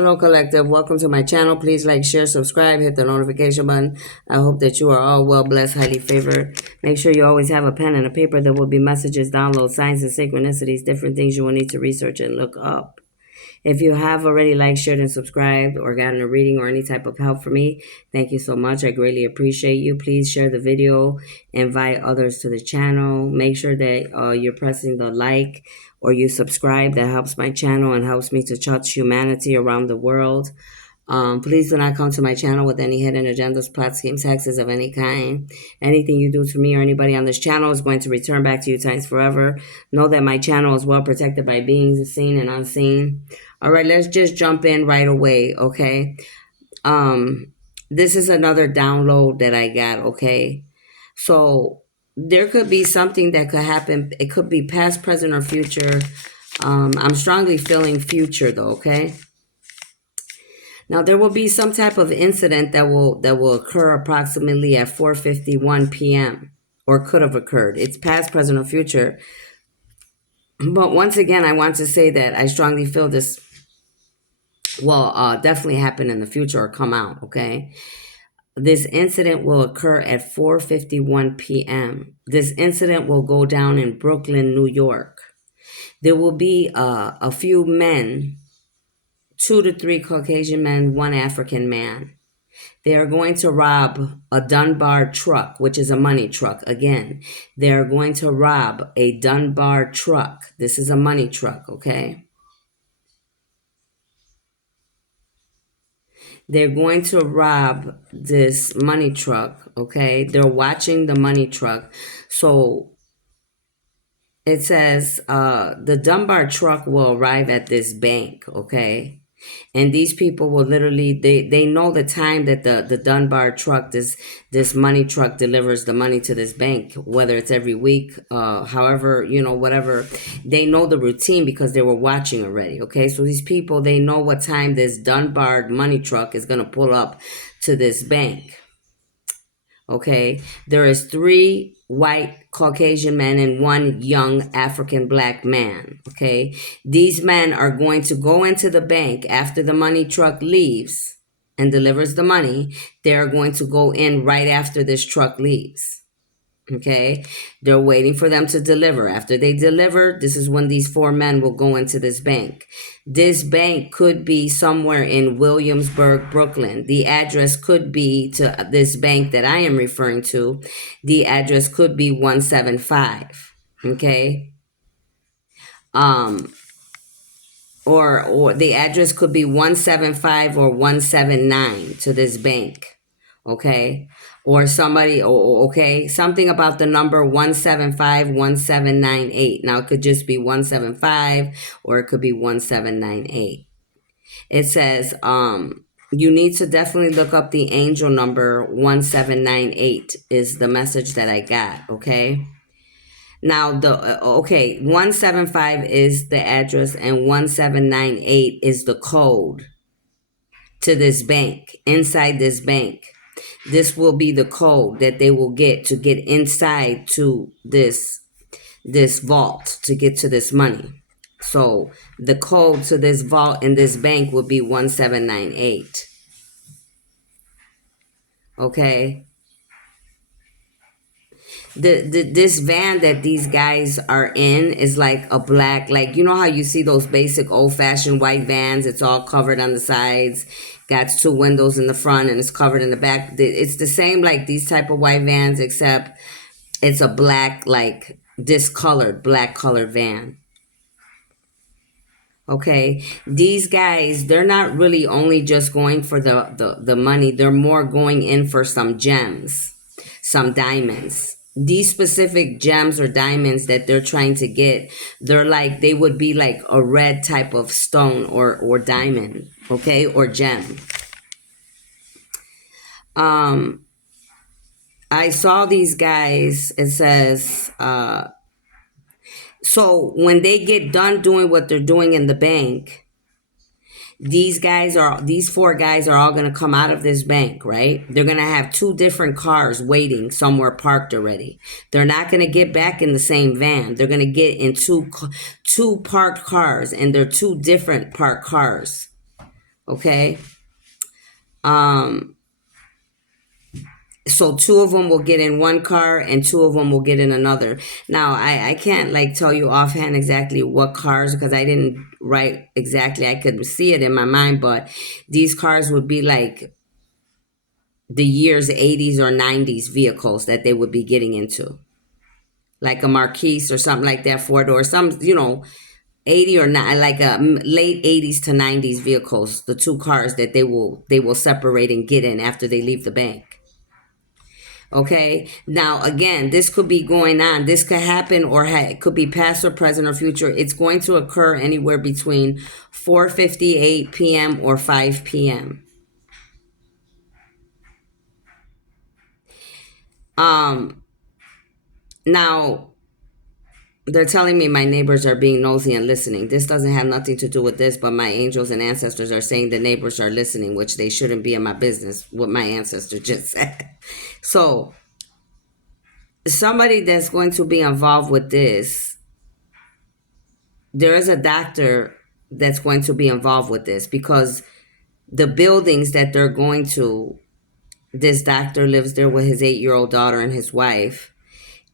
Hello, Collective. Welcome to my channel. Please like, share, subscribe, hit the notification button. I hope that you are all well blessed, highly favored. Make sure you always have a pen and a paper. There will be messages, downloads, signs, and synchronicities, different things you will need to research and look up. If you have already liked, shared, and subscribed or gotten a reading or any type of help from me, thank you so much. I greatly appreciate you. Please share the video, invite others to the channel. Make sure that you're pressing the like or you subscribe. That helps my channel and helps me to touch humanity around the world. Please do not come to my channel with any hidden agendas, plot schemes, hexes of any kind. Anything you do to me or anybody on this channel is going to return back to you times forever. Know that my channel is well protected by beings seen and unseen. All right, let's just jump in right away, okay? This is another download that I got, okay? So there could be something that could happen. It could be past, present, or future. I'm strongly feeling future though, okay? Now there will be some type of incident that will occur approximately at 4:51 p.m. or could have occurred. It's past, present, or future. But once again, I want to say that I strongly feel this will definitely happen in the future or come out, okay? This incident will occur at 4:51 p.m. This incident will go down in Brooklyn, New York. There will be a few men, 2 to 3 Caucasian men, 1 African man. They are going to rob a Dunbar truck, which is a money truck. Again, they are going to rob a Dunbar truck. This is a money truck, okay? They're going to rob this money truck, okay? They're watching the money truck. So it says the Dunbar truck will arrive at this bank, okay? And these people will literally, they know the time that the Dunbar truck, this money truck delivers the money to this bank, whether it's every week, however, whatever. They know the routine because they were watching already, okay? So these people, they know what time this Dunbar money truck is going to pull up to this bank. Okay, there is 3 white Caucasian men and 1 young African black man. Okay, these men are going to go into the bank after the money truck leaves and delivers the money. They are going to go in right after this truck leaves. Okay, they're waiting for them to deliver. After they deliver, this is when these 4 men will go into this bank. This bank could be somewhere in Williamsburg, Brooklyn. The address could be to this bank that I am referring to. The address could be 175. Okay. Or the address could be 175 or 179 to this bank. Okay. Or somebody, okay, something about the number 1751798. Now it could just be 175 or it could be 1798. It says, you need to definitely look up the angel number 1798 is the message that I got, okay? Now, 175 is the address and 1798 is the code to this bank, inside this bank. This will be the code that they will get to get inside to this vault to get to this money. So the code to this vault in this bank will be 1798. Okay. This van that these guys are in is like a black, like, you know how you see those basic old-fashioned white vans, it's all covered on the sides, got 2 windows in the front and it's covered in the back. It's the same like these type of white vans, except it's a black, like discolored, black colored van. Okay, these guys, they're not really only just going for the money, they're more going in for some gems, some diamonds. These specific gems or diamonds that they're trying to get, they're like, they would be like a red type of stone or diamond, okay, or gem. I saw these guys, it says, so when they get done doing what they're doing in the bank, these 4 guys are all going to come out of this bank, right? They're going to have 2 different cars waiting somewhere parked already. They're not going to get back in the same van. They're going to get in two parked cars, and they're 2 different parked cars. Okay. So two of them will get in one car and two of them will get in another. Now, I can't like tell you offhand exactly what cars because I didn't write exactly. I could see it in my mind, but these cars would be like the years 80s or 90s vehicles that they would be getting into, like a Marquise or something like that, four door, some, 80 or not, like a late 80s to 90s vehicles, the two cars that they will separate and get in after they leave the bank. Okay. Now, again, this could be going on. This could happen or it could be past or present or future. It's going to occur anywhere between 4:58 p.m. or 5 p.m. Now, they're telling me my neighbors are being nosy and listening. This doesn't have nothing to do with this, but my angels and ancestors are saying the neighbors are listening, which they shouldn't be in my business, what my ancestor just said. So, somebody that's going to be involved with this, there is a doctor that's going to be involved with this because the buildings that they're going to, this doctor lives there with his 8-year-old daughter and his wife,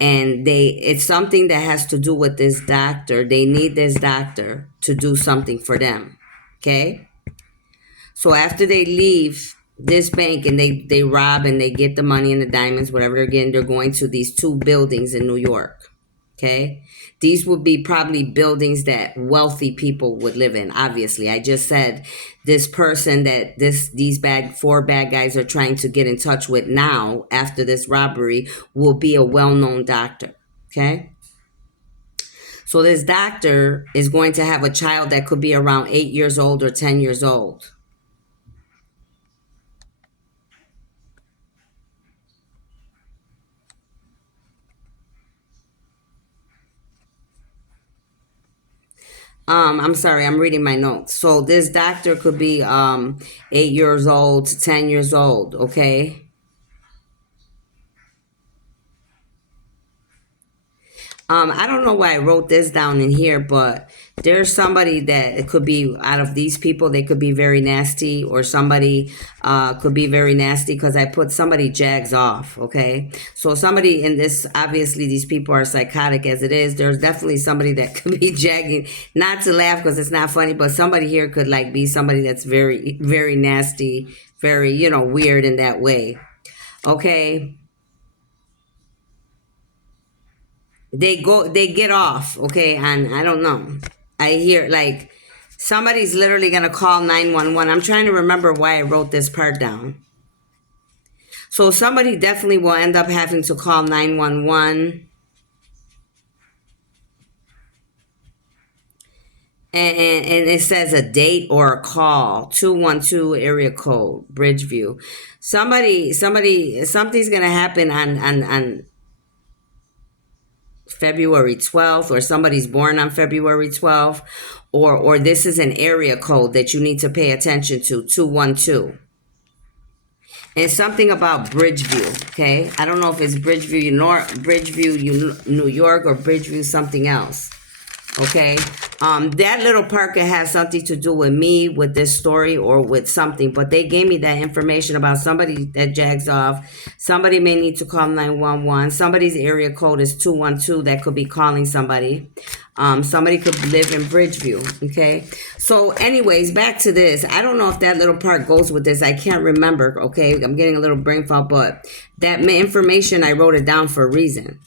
and it's something that has to do with this doctor. They need this doctor to do something for them. Okay. So after they leave this bank and they rob and they get the money and the diamonds, whatever they're getting, they're going to these two buildings in New York. Okay. These would be probably buildings that wealthy people would live in. Obviously, I just said this person that these four bad guys are trying to get in touch with now after this robbery will be a well-known doctor. Okay. So this doctor is going to have a child that could be around 8 years old or 10 years old. I'm sorry, I'm reading my notes. So this doctor could be 8 years old to 10 years old, okay? I don't know why I wrote this down in here, but there's somebody that it could be out of these people. They could be very nasty, or somebody could be very nasty because I put somebody jags off. Okay, so somebody in this, obviously these people are psychotic as it is. There's definitely somebody that could be jagging. Not to laugh because it's not funny, but somebody here could like be somebody that's very, very nasty, very weird in that way. Okay. They get off, okay, and I don't know, I hear like somebody's literally gonna call 911. I'm trying to remember why I wrote this part down. So somebody definitely will end up having to call 911, and it says a date or a call, 212 area code, Bridgeview. Something's gonna happen on February 12th, or somebody's born on February 12th, or this is an area code that you need to pay attention to, 212. And something about Bridgeview, okay? I don't know if it's Bridgeview, New York, or Bridgeview something else. Okay, that little part could have something to do with me, with this story, or with something, but they gave me that information about somebody that jags off. Somebody may need to call 911. Somebody's area code is 212 that could be calling somebody. Somebody could live in Bridgeview. Okay, so anyways, back to this. I don't know if that little part goes with this. I can't remember. Okay, I'm getting a little brain fog, but that information, I wrote it down for a reason.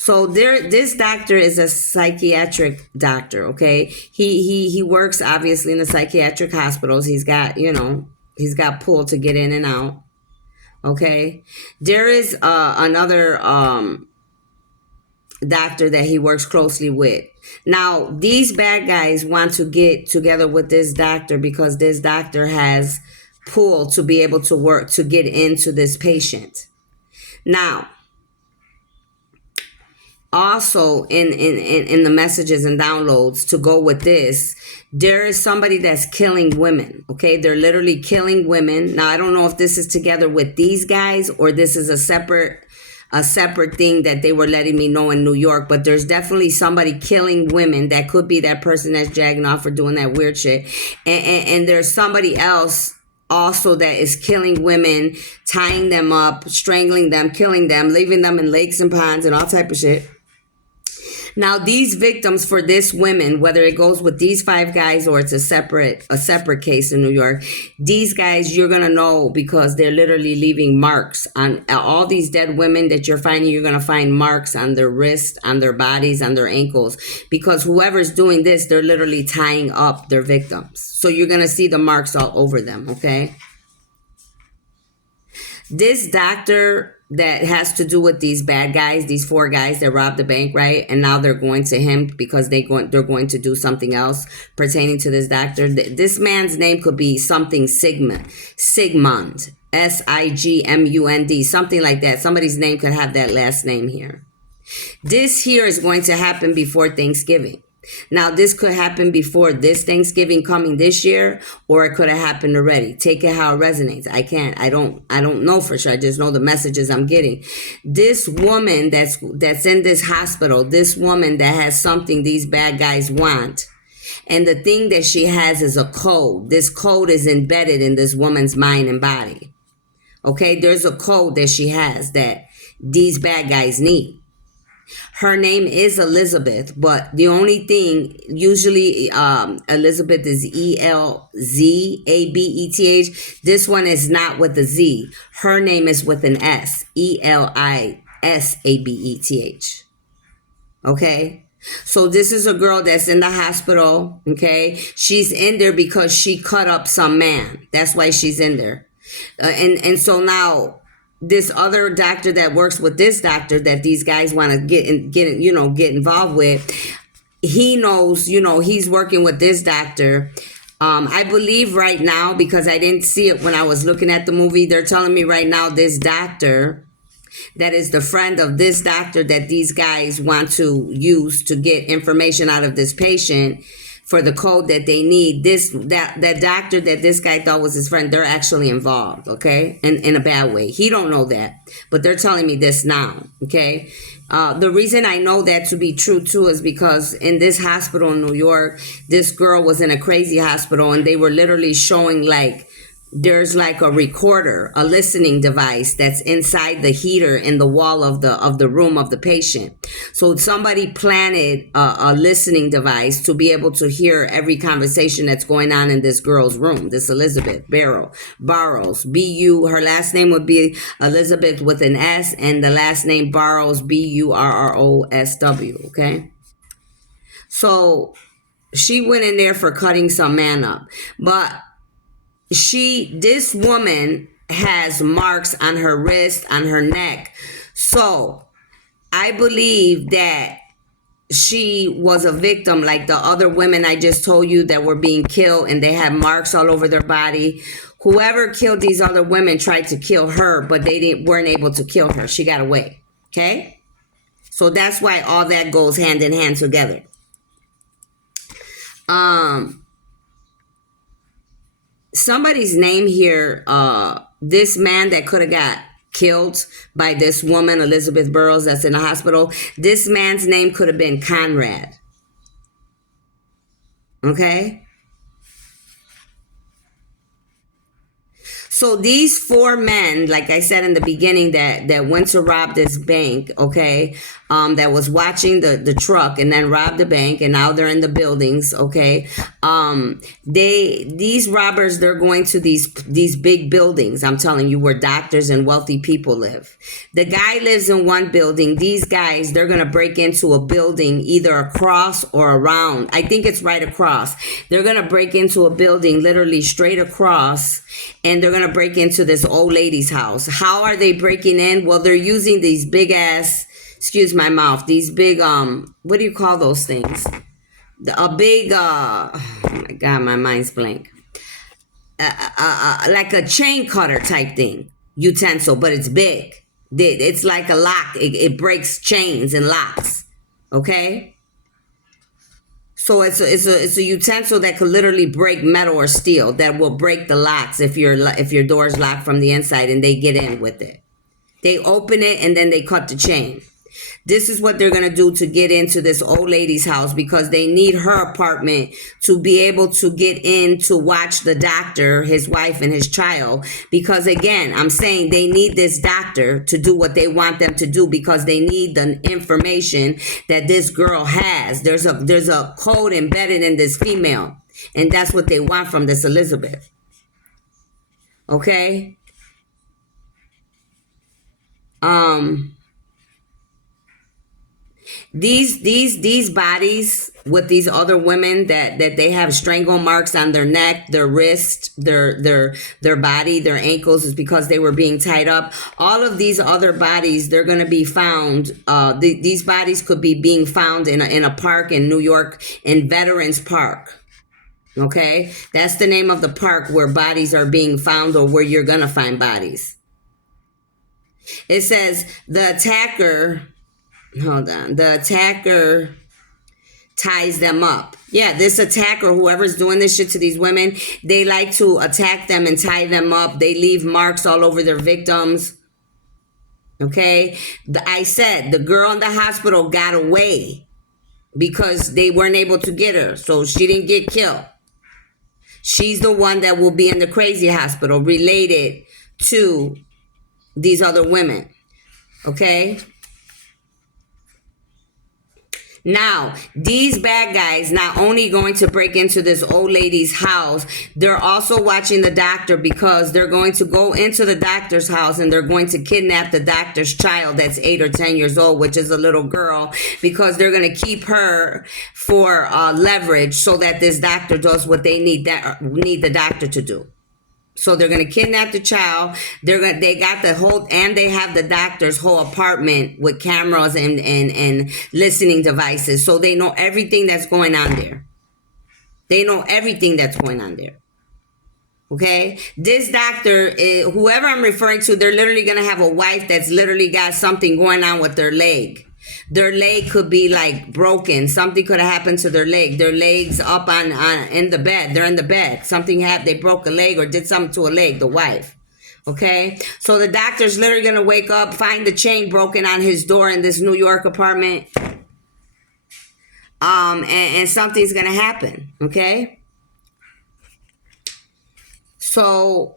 So this doctor is a psychiatric doctor, okay? He works obviously in the psychiatric hospitals. He's got pull to get in and out, okay? There is another doctor that he works closely with. Now, these bad guys want to get together with this doctor because this doctor has pull to be able to work to get into this patient. Now, also in the messages and downloads to go with this, there is somebody that's killing women. Okay, they're literally killing women. Now I don't know if this is together with these guys or this is a separate a separate thing that they were letting me know in New York, but there's definitely somebody killing women. That could be that person that's jagging off for doing that weird shit. And there's somebody else also that is killing women, tying them up, strangling them, killing them, leaving them in lakes and ponds and all type of shit. Now, these victims for this women, whether it goes with these 5 guys or it's a separate case in New York, these guys you're gonna know because they're literally leaving marks on all these dead women that you're finding. You're gonna find marks on their wrists, on their bodies, on their ankles, because whoever's doing this, they're literally tying up their victims. So you're gonna see the marks all over them. Okay. This doctor that has to do with these bad guys, these 4 guys that robbed the bank, right? And now they're going to him because they're going to do something else pertaining to this doctor. This man's name could be something Sigmund, Sigmund, something like that. Somebody's name could have that last name here. This here is going to happen before Thanksgiving. Now, this could happen before this Thanksgiving coming this year, or it could have happened already. Take it how it resonates. I don't know for sure. I just know the messages I'm getting. This woman that's in this hospital, this woman that has something these bad guys want, and the thing that she has is a code. This code is embedded in this woman's mind and body. Okay, there's a code that she has that these bad guys need. Her name is Elizabeth, but the only thing, usually Elizabeth is Elzabeth. This one is not with a Z. Her name is with an S, Elisabeth. Okay? So this is a girl that's in the hospital, okay? She's in there because she cut up some man. That's why she's in there. And so now this other doctor that works with this doctor that these guys want to get involved with, he knows, he's working with this doctor. I believe right now, because I didn't see it when I was looking at the movie, they're telling me right now this doctor that is the friend of this doctor that these guys want to use to get information out of this patient for the code that they need. That doctor that this guy thought was his friend, they're actually involved, okay? In a bad way. He don't know that, but they're telling me this now, okay? The reason I know that to be true too is because in this hospital in New York, this girl was in a crazy hospital and they were literally showing there's like a recorder, a listening device that's inside the heater in the wall of the room of the patient. So somebody planted a listening device to be able to hear every conversation that's going on in this girl's room, this Elizabeth Barrows, B-U, her last name would be Elizabeth with an S, and the last name Barrows, B-U-R-R-O-S-W, okay? So she went in there for cutting some man up, but this woman has marks on her wrist, on her neck. So I believe that she was a victim like the other women I just told you that were being killed and they had marks all over their body. Whoever killed these other women tried to kill her, but they weren't able to kill her. She got away. Okay? So that's why all that goes hand in hand together. Somebody's name here, this man that could have got killed by this woman, Elizabeth Burroughs, that's in the hospital, this man's name could have been Conrad. Okay? So these 4 men, like I said in the beginning, that went to rob this bank, okay, that was watching the truck and then robbed the bank, and now they're in the buildings, okay. These robbers, they're going to these big buildings, I'm telling you, where doctors and wealthy people live. The guy lives in one building. These guys, they're gonna break into a building either across or around. I think it's right across. They're gonna break into a building literally straight across, and they're gonna break into this old lady's house. How are they breaking in? Well, they're using these big ass, excuse my mouth, these big what do you call those things? A big oh my god, my mind's blank. Like a chain cutter type thing, utensil, but it's big. It's like a lock. It breaks chains and locks. Okay. So it's a utensil that could literally break metal or steel, that will break the locks if your door's locked from the inside and they get in with it. They open it and then they cut the chain. This is what they're going to do to get into this old lady's house, because they need her apartment to be able to get in to watch the doctor, his wife, and his child. Because again, I'm saying they need this doctor to do what they want them to do, because they need the information that this girl has. There's a code embedded in this female, and that's what they want from this Elizabeth. Okay? These bodies with these other women that they have strangle marks on their neck, their wrist, their body, their ankles, is because they were being tied up. All of these other bodies, they're going to be found. These bodies could be being found in a park in New York, in Veterans Park. Okay, that's the name of the park where bodies are being found, or where you're going to find bodies. It says the attacker. Hold on. The attacker ties them up. Yeah, this attacker, whoever's doing this shit to these women, they like to attack them and tie them up. They leave marks all over their victims. Okay? I said the girl in the hospital got away because they weren't able to get her. So she didn't get killed. She's the one that will be in the crazy hospital related to these other women. Okay? Now, these bad guys not only going to break into this old lady's house, they're also watching the doctor, because they're going to go into the doctor's house and they're going to kidnap the doctor's child that's 8 or 10 years old, which is a little girl, because they're going to keep her for leverage so that this doctor does what they need the doctor to do. So they're going to kidnap the child. They got the whole, and they have the doctor's whole apartment with cameras and listening devices. So they know everything that's going on there. They know everything that's going on there. Okay? This doctor, whoever I'm referring to, they're literally going to have a wife that's literally got something going on with their leg. Their leg could be like broken. Something could have happened to their leg. Their leg's up on in the bed. They're in the bed. Something happened. They broke a leg or did something to a leg, the wife. Okay? So the doctor's literally going to wake up, find the chain broken on his door in this New York apartment. And something's going to happen. Okay? So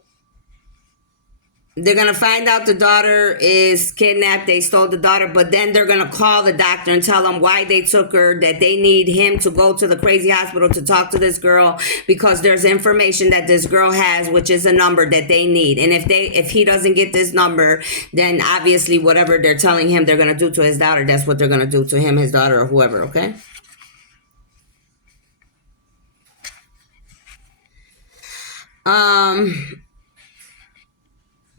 they're going to find out the daughter is kidnapped. They stole the daughter, but then they're going to call the doctor and tell him why they took her, that they need him to go to the crazy hospital to talk to this girl, because there's information that this girl has, which is a number that they need. And if he doesn't get this number, then obviously whatever they're telling him they're going to do to his daughter, that's what they're going to do to him, his daughter, or whoever, okay?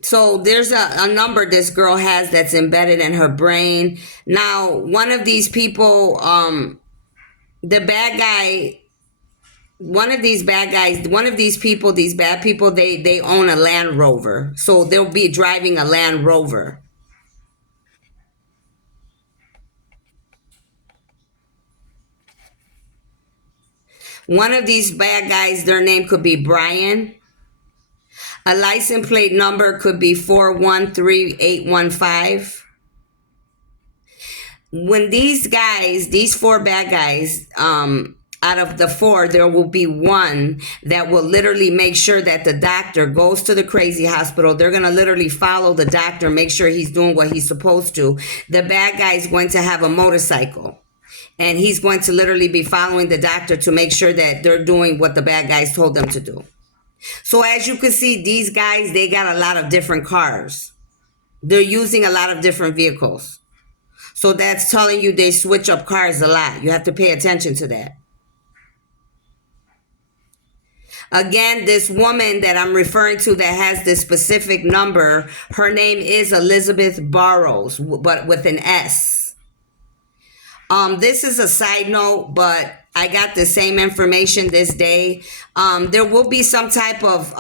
So there's a number this girl has that's embedded in her brain. Now, one of these people, the bad guy, one of these people, these bad people, they own a Land Rover. So they'll be driving a Land Rover. One of these bad guys, their name could be Brian. A license plate number could be 413815. When these guys, these 4 bad guys, out of the 4, there will be one that will literally make sure that the doctor goes to the crazy hospital. They're going to literally follow the doctor, make sure he's doing what he's supposed to. The bad guy is going to have a motorcycle, and he's going to literally be following the doctor to make sure that they're doing what the bad guys told them to do. So as you can see, these guys, they got a lot of different cars. They're using a lot of different vehicles. So that's telling you they switch up cars a lot. You have to pay attention to that. Again, this woman that I'm referring to that has this specific number, her name is Elizabeth Burrows, but with an S. This is a side note, but I got the same information this day. There will be some type of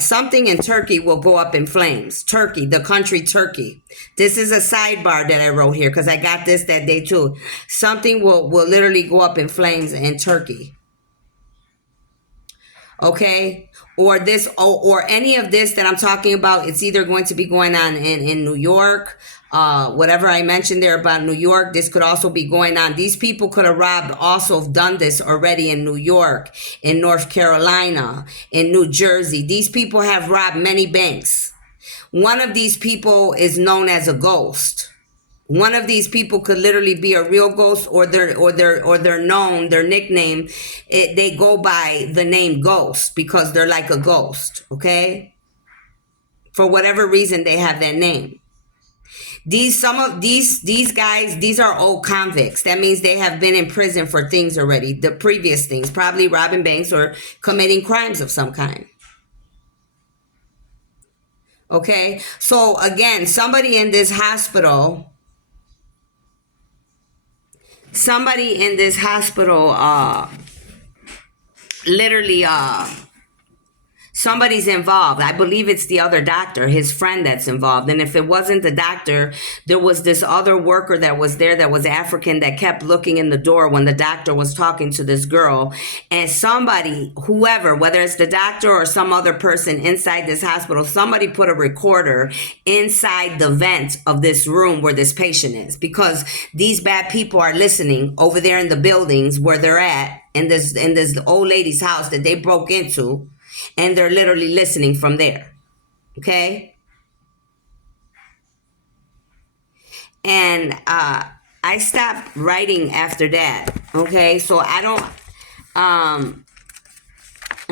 something in Turkey will go up in flames. Turkey, the country Turkey. This is a sidebar that I wrote here because I got this that day too. Something will literally go up in flames in Turkey. okay? Or any of this that I'm talking about, it's either going to be going on in New York, whatever I mentioned there about New York, this could also be going on. These people could have robbed, also done this already in New York, in North Carolina, in New Jersey. These people have robbed many banks. One of these people is known as a ghost. One of these people could literally be a real ghost, or they're known, their nickname, they go by the name Ghost because they're like a ghost, okay? For whatever reason they have that name. Some of these guys, these are old convicts. That means they have been in prison for things already, the previous things, probably robbing banks or committing crimes of some kind. Okay? So again, somebody in this hospital literally somebody's involved. I believe it's the other doctor, his friend, that's involved. And if it wasn't the doctor, there was this other worker that was there that was African that kept looking in the door when the doctor was talking to this girl. And somebody, whoever, whether it's the doctor or some other person inside this hospital, somebody put a recorder inside the vent of this room where this patient is, because these bad people are listening over there in the buildings where they're at, in this old lady's house that they broke into, and they're literally listening from there. Okay? And I stopped writing after that. Okay? So I don't I'm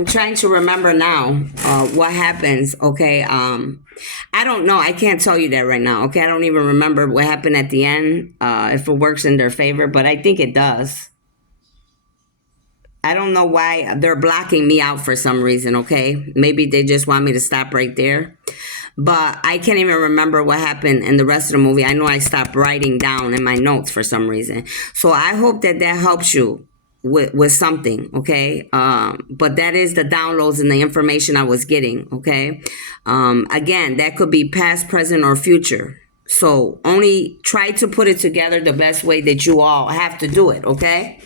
trying to remember now what happens. Okay? I don't know. I can't tell you that right now. Okay? I don't even remember what happened at the end, if it works in their favor, but I think it does. I don't know why they're blocking me out for some reason, okay? Maybe they just want me to stop right there. But I can't even remember what happened in the rest of the movie. I know I stopped writing down in my notes for some reason. So I hope that helps you with something, okay? But that is the downloads and the information I was getting, okay? Again, that could be past, present, or future. So only try to put it together the best way that you all have to do it, okay?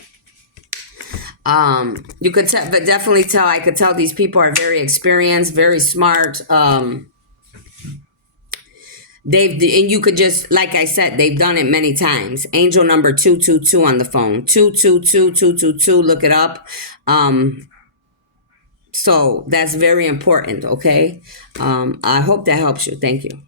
You could but definitely tell, I could tell these people are very experienced, very smart. And you could just, like I said, they've done it many times. Angel number 222 on the phone, 222-222, look it up. So that's very important. Okay. I hope that helps you. Thank you.